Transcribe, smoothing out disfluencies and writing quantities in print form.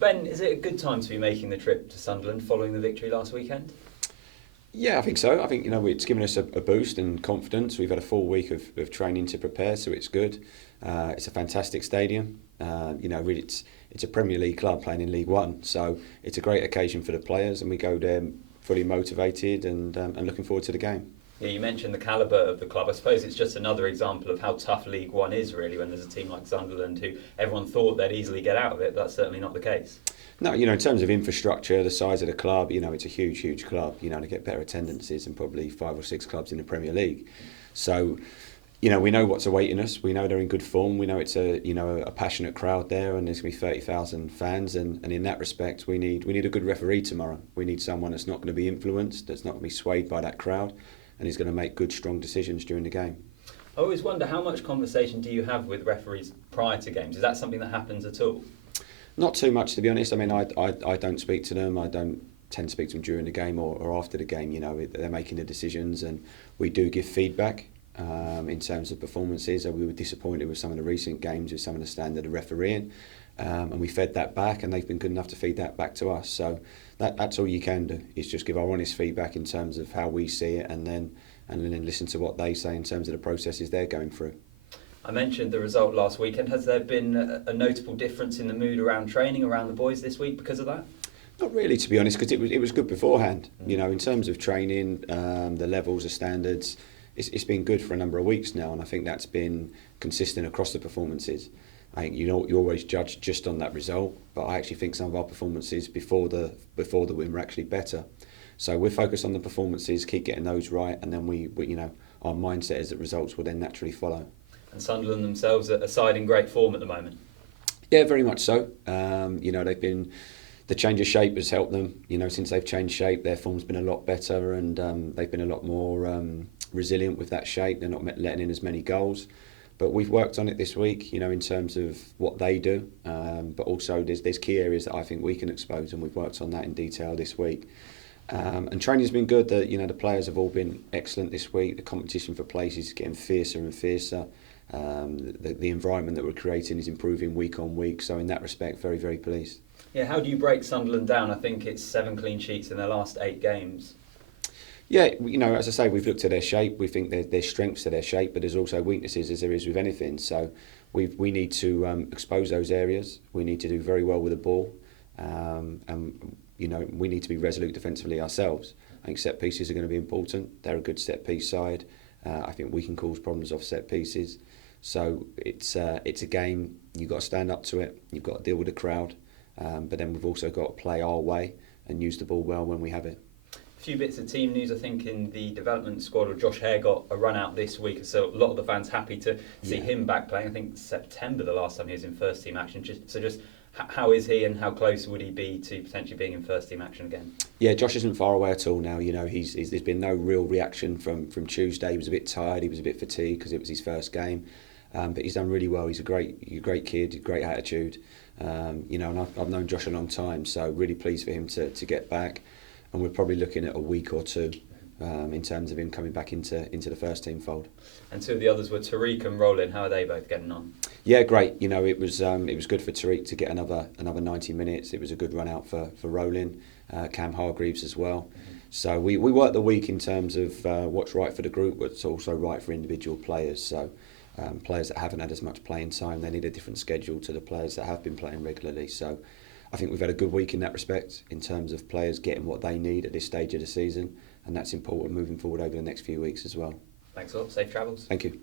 Ben, is it a good time to be making the trip to Sunderland following the victory last weekend? Yeah, I think so. I think it's given us a boost and confidence. We've had a full week of training to prepare, so it's good. It's a fantastic stadium. Really, it's a Premier League club playing in League One, so it's a great occasion for the players, and we go there fully motivated and looking forward to the game. Yeah, you mentioned the calibre of the club. I suppose it's just another example of how tough League One is, really, when there's a team like Sunderland who everyone thought they'd easily get out of it, but that's certainly not the case. No, in terms of infrastructure, the size of the club, it's a huge club. They get better attendances than probably 5 or 6 clubs in the Premier League. So, we know what's awaiting us. We know they're in good form. We know it's a passionate crowd there, and there's going to be 30,000 fans. And in that respect, we need a good referee tomorrow. We need someone that's not going to be influenced, that's not going to be swayed by that crowd, and he's going to make good, strong decisions during the game. I always wonder, how much conversation do you have with referees prior to games? Is that something that happens at all? Not too much, to be honest. I mean, I don't speak to them. I don't tend to speak to them during the game or after the game. They're making the decisions, and we do give feedback in terms of performances. We were disappointed with some of the recent games with some of the standard of refereeing, and we fed that back, and they've been good enough to feed that back to us. So that's all you can do, is just give our honest feedback in terms of how we see it, and then listen to what they say in terms of the processes they're going through. I mentioned the result last weekend. Has there been a notable difference in the mood around training, around the boys this week because of that? Not really, to be honest, because it was good beforehand. In terms of training, the levels, the standards, it's been good for a number of weeks now, and I think that's been consistent across the performances. I think you always judge just on that result, but I actually think some of our performances before the win were actually better. So we're focused on the performances, keep getting those right, and then we our mindset is that results will then naturally follow. And Sunderland themselves are a side in great form at the moment. Yeah, very much so. They've been, the change of shape has helped them. Since they've changed shape, their form's been a lot better, and they've been a lot more resilient with that shape. They're not letting in as many goals. But we've worked on it this week, in terms of what they do. But also there's key areas that I think we can expose, and we've worked on that in detail this week. And training's been good. The players have all been excellent this week. The competition for places is getting fiercer and fiercer. The environment that we're creating is improving week on week. So in that respect, very, very pleased. Yeah, how do you break Sunderland down? I think it's 7 clean sheets in their last 8 games. Yeah, as I say, we've looked at their shape. We think there's strengths to their shape, but there's also weaknesses, as there is with anything. So we need to expose those areas. We need to do very well with the ball, and we need to be resolute defensively ourselves. I think set pieces are going to be important. They're a good set piece side. I think we can cause problems off set pieces. So it's a game. You've got to stand up to it. You've got to deal with the crowd, but then we've also got to play our way and use the ball well when we have it. A few bits of team news. I think in the development squad, or Josh Hare got a run out this week, so a lot of the fans happy to see him back playing. I think September the last time he was in first team action. Just how is he, and how close would he be to potentially being in first team action again? Yeah, Josh isn't far away at all now. There's been no real reaction from Tuesday. He was a bit tired. He was a bit fatigued because it was his first game, but he's done really well. He's a great kid, great attitude. And I've known Josh a long time, so really pleased for him to get back. And we're probably looking at a week or two in terms of him coming back into the first team fold. And 2 of the others were Tariq and Roland. How are they both getting on? Yeah, great. It was good for Tariq to get another 90 minutes. It was a good run out for Roland, Cam Hargreaves as well. So we worked the week in terms of what's right for the group, what's also right for individual players. So players that haven't had as much playing time, they need a different schedule to the players that have been playing regularly. So I think we've had a good week in that respect in terms of players getting what they need at this stage of the season, and that's important moving forward over the next few weeks as well. Thanks a lot. Safe travels. Thank you.